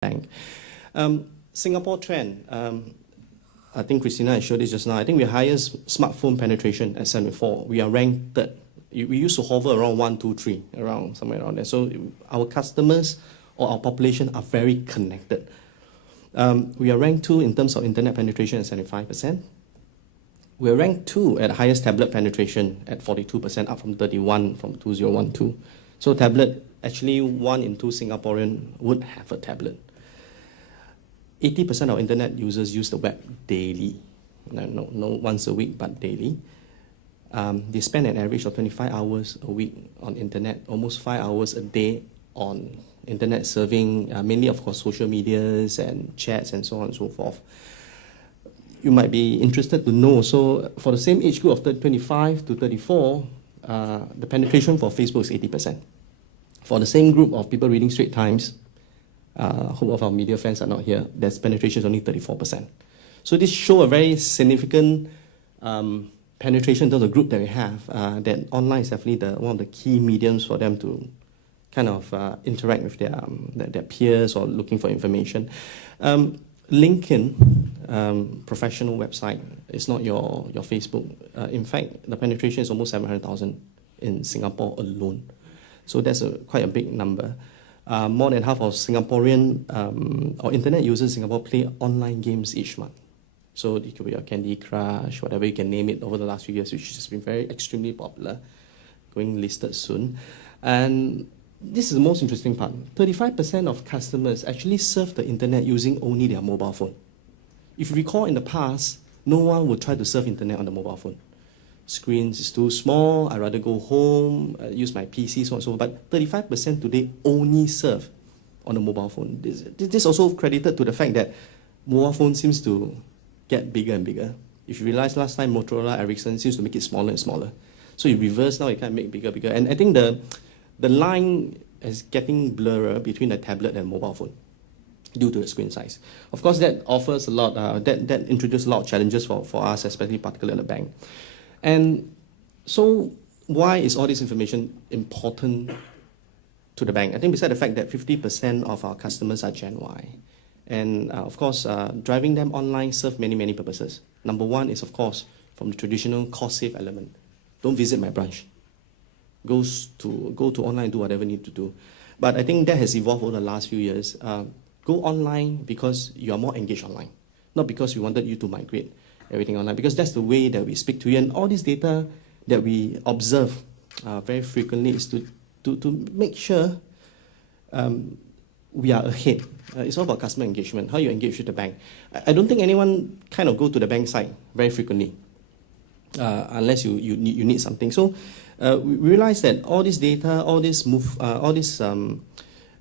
bank. Singapore trend, I think Christina has showed this just now. I think we highest smartphone penetration at 74. We are ranked third. We used to hover around 1, 2, 3, around somewhere around there. So our customers or our population are very connected. We are ranked 2 in terms of internet penetration at 75%. We are ranked 2 at highest tablet penetration at 42%, up from 31 from 2012. So tablet, actually 1 in 2 Singaporean would have a tablet. 80% of internet users use the web daily. No once a week, but daily. They spend an average of 25 hours a week on internet, almost 5 hours a day on internet surfing, mainly of course social medias and chats and so on and so forth. You might be interested to know, so for the same age group of 25 to 34, the penetration for Facebook is 80%. For the same group of people reading Straits Times, hope of our media friends are not here, their penetration is only 34%. So this shows a very significant penetration to the group that we have, that online is definitely one of the key mediums for them to kind of interact with their peers or looking for information. LinkedIn, professional website, is not your Facebook. In fact, the penetration is almost 700,000 in Singapore alone. So that's quite a big number. More than half of Singaporean or internet users in Singapore play online games each month. So it could be a Candy Crush, whatever you can name it, over the last few years, which has been extremely popular, going listed soon. And this is the most interesting part. 35% of customers actually surf the internet using only their mobile phone. If you recall in the past, no one would try to surf internet on the mobile phone. Screens is too small, I'd rather go home, use my PC, so on and so on. But 35% today only surf on the mobile phone. This also credited to the fact that mobile phone seems to get bigger and bigger. If you realize last time Motorola, Ericsson seems to make it smaller and smaller. So you reverse now, you can make bigger, bigger. And I think the line is getting blurrer between the tablet and mobile phone due to the screen size. Of course, that offers a lot, that introduces a lot of challenges for us, especially particularly at the bank. And so why is all this information important to the bank? I think besides the fact that 50% of our customers are Gen Y, and of course, driving them online serve many, many purposes. Number one is, of course, from the traditional cost-save element. Don't visit my branch. Go to online, do whatever you need to do. But I think that has evolved over the last few years. Go online because you are more engaged online, not because we wanted you to migrate everything online, because that's the way that we speak to you. And all this data that we observe very frequently is to make sure we are ahead. It's all about customer engagement, how you engage with the bank. I don't think anyone kind of go to the bank site very frequently, unless you need something. So we realize that all this data, all this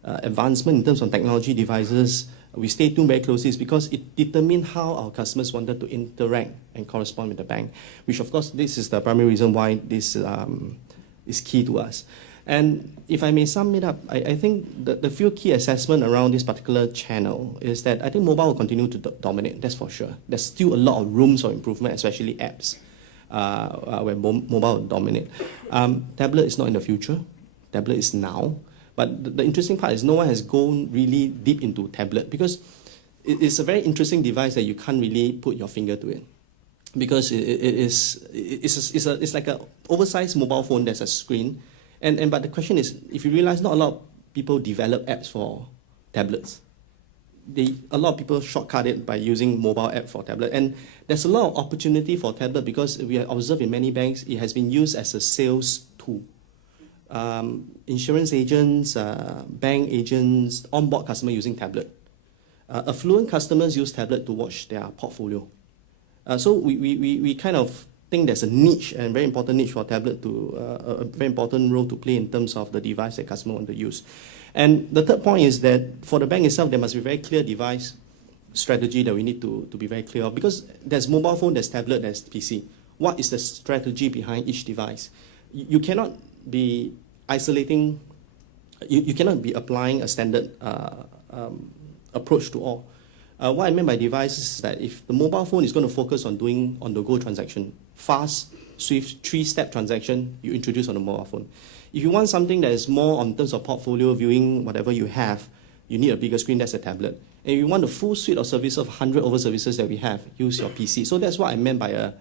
advancement in terms of technology devices, we stay tuned very closely, is because it determines how our customers wanted to interact and correspond with the bank, which of course this is the primary reason why this is key to us. And if I may sum it up, I think the few key assessment around this particular channel is that I think mobile will continue to dominate, that's for sure. There's still a lot of rooms for improvement, especially apps, where mobile will dominate. Tablet is not in the future, tablet is now. But the interesting part is no one has gone really deep into tablet, because it's a very interesting device that you can't really put your finger to it, because it's like an oversized mobile phone that's a screen. But the question is, if you realize not a lot of people develop apps for tablets. A lot of people shortcut it by using mobile app for tablet. And there's a lot of opportunity for tablet, because we have observed in many banks, it has been used as a sales tool. Insurance agents, bank agents, onboard customer using tablet. Affluent customers use tablet to watch their portfolio. So we kind of think there's a niche, and very important niche for tablet, to a very important role to play in terms of the device that customer want to use. And the third point is that for the bank itself, there must be very clear device strategy that we need to be very clear of, because there's mobile phone, there's tablet, there's PC. What is the strategy behind each device? You cannot be isolating, you cannot be applying a standard approach to all. What I mean by devices is that if the mobile phone is going to focus on doing on-the-go transaction, fast, swift, 3-step transaction, you introduce on the mobile phone. If you want something that is more on terms of portfolio viewing, whatever you have, You need a bigger screen, that's a tablet. And you want the full suite of services of 100 over services that we have, use your PC. So that's what I meant by a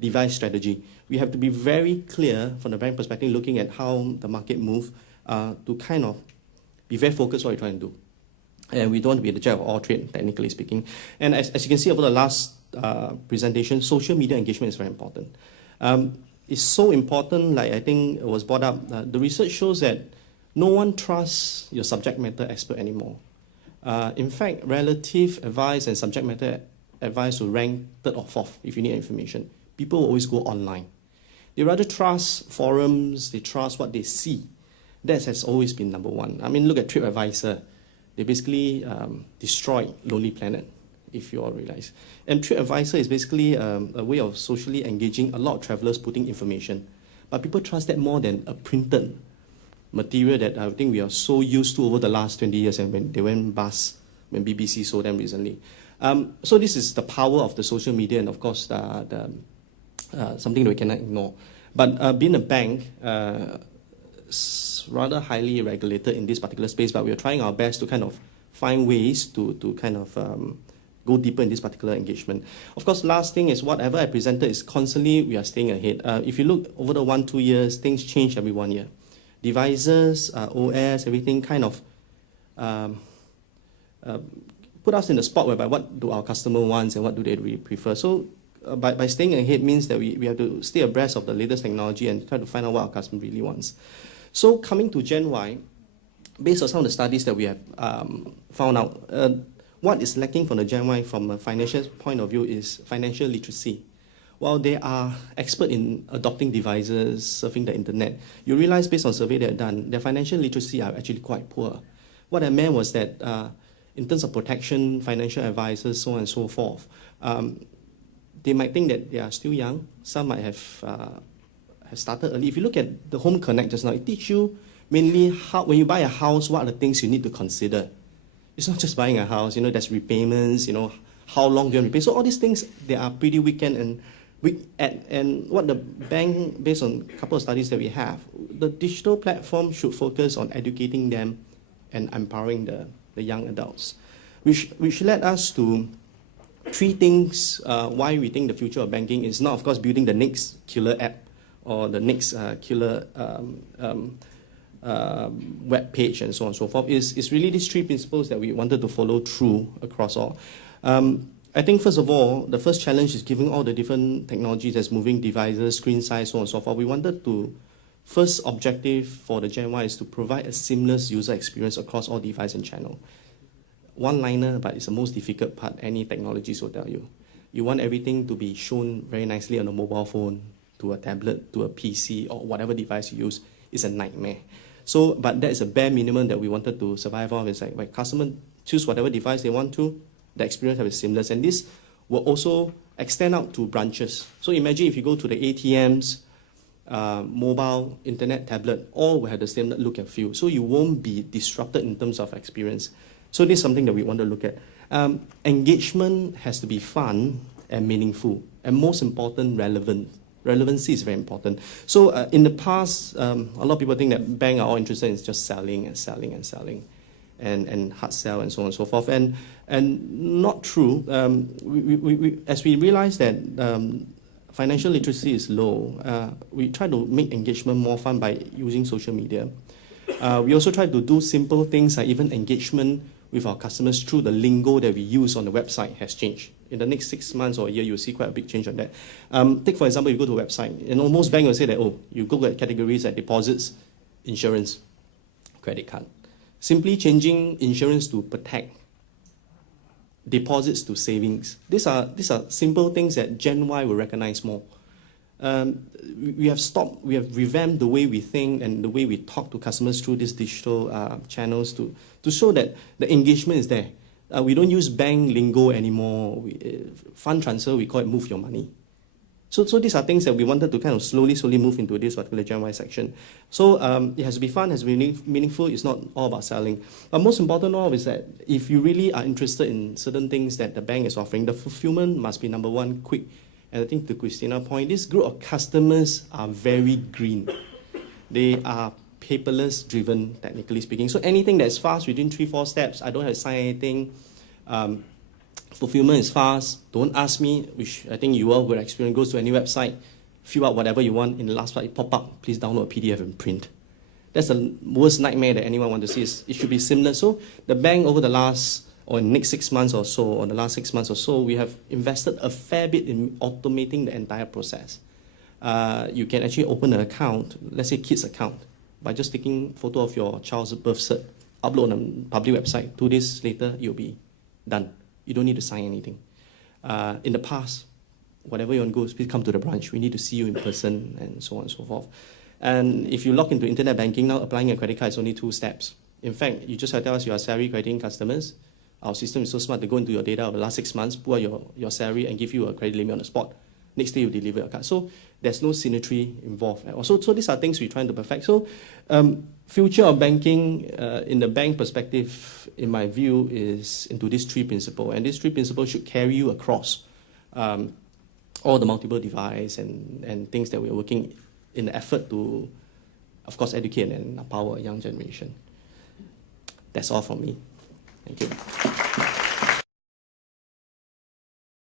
device strategy. We have to be very clear from the bank perspective, looking at how the market moves, to kind of be very focused on what you're trying to do. And we don't want to be the jack of all trades, technically speaking. And as you can see over the last presentation, social media engagement is very important. It's so important, like I think it was brought up, the research shows that no one trusts your subject matter expert anymore. In fact, relative advice and subject matter advice will rank third or fourth if you need information. People will always go online. They rather trust forums, they trust what they see. That has always been number one. I mean, look at TripAdvisor. They basically destroyed Lonely Planet, if you all realize. And TripAdvisor is basically a way of socially engaging a lot of travelers putting information. But people trust that more than a printed material that I think we are so used to over the last 20 years, and when they went bust, when BBC sold them recently. So this is the power of the social media, and of course, something that we cannot ignore. But being a bank, rather highly regulated in this particular space, but we are trying our best to kind of find ways to kind of go deeper in this particular engagement. Of course, last thing is whatever I presented is constantly we are staying ahead. If you look over the 1-2 years, things change every 1 year. Devices, OS, everything kind of put us in the spot whereby what do our customer wants and what do they really prefer. So by staying ahead means that we have to stay abreast of the latest technology and try to find out what our customer really wants. So coming to Gen Y, based on some of the studies that we have found out, what is lacking from the Gen Y from a financial point of view is financial literacy. While they are expert in adopting devices, surfing the internet, you realize based on survey they have done, their financial literacy are actually quite poor. What I meant was that in terms of protection, financial advisors, so on and so forth, they might think that they are still young. Some might have started early. If you look at the Home Connect just now, it teaches you mainly how, when you buy a house, what are the things you need to consider. It's not just buying a house, there's repayments, how long do you repay. So all these things, they are pretty weekend and what the bank, based on a couple of studies that we have, the digital platform should focus on educating them and empowering the young adults, which led us to three things why we think the future of banking is not, of course, building the next killer app or the next killer web page and so on and so forth. Is really these three principles that we wanted to follow through across all. I think, first of all, the first challenge is given all the different technologies that's moving, devices, screen size, so on and so forth. We wanted to, first objective for the Gen Y is to provide a seamless user experience across all device and channel. One-liner, but it's the most difficult part, any technologies will tell you. You want everything to be shown very nicely on a mobile phone, to a tablet, to a PC, or whatever device you use. It's a nightmare. So, but that is a bare minimum that we wanted to survive on. It's like, when customer choose whatever device they want to, the experience will be seamless. And this will also extend out to branches. So imagine if you go to the ATMs, mobile, internet, tablet, all will have the same look and feel. So you won't be disrupted in terms of experience. So this is something that we want to look at. Engagement has to be fun and meaningful. And most important, relevant. Relevancy is very important. So in the past, a lot of people think that banks are all interested in just selling and selling and selling, and hard sell and so on and so forth. And not true. As we realize that financial literacy is low, we try to make engagement more fun by using social media. We also try to do simple things like even engagement with our customers through the lingo that we use on the website has changed. In the next 6 months or a year, you'll see quite a big change on that. Take, for example, you go to a website, and most banks will say that, you go at categories like deposits, insurance, credit card. Simply changing insurance to protect, deposits to savings. These are simple things that Gen Y will recognize more. We have revamped the way we think and the way we talk to customers through these digital channels to show that the engagement is there. We don't use bank lingo anymore. Fund transfer, we call it move your money. So these are things that we wanted to kind of slowly move into this particular Gen Y section. So it has to be fun, has to be meaningful. It's not all about selling. But most important of all is that if you really are interested in certain things that the bank is offering, the fulfillment must be number one, quick. And I think to Christina's point, this group of customers are very green. They are paperless driven, technically speaking. So anything that's fast within 3-4 steps, I don't have to sign anything. Fulfillment is fast. Don't ask me, which I think you all would experience. Goes to any website, fill out whatever you want. In the last part, it pop up. Please download a PDF and print. That's the worst nightmare that anyone wants to see. It should be seamless. So the bank over the last, or in the next 6 months or so, or the last 6 months or so, we have invested a fair bit in automating the entire process. You can actually open an account, let's say kids account, by just taking photo of your child's birth cert, upload on a public website. 2 days later, you'll be done. You don't need to sign anything. In the past, whatever you want to go, please come to the branch. We need to see you in person, and so on and so forth. And if you log into internet banking now, applying a credit card is only 2 steps. In fact, you just have to tell us you are salary crediting customers. Our system is so smart to go into your data of the last 6 months, pull out your salary, and give you a credit limit on the spot. Next day, you deliver your card. So there's no symmetry involved. So these are things we're trying to perfect. So future of banking, in the bank perspective, in my view, is into these 3 principles. And these 3 principles should carry you across all the multiple device and things that we're working in the effort to, of course, educate and empower a young generation. That's all from me. Thank you.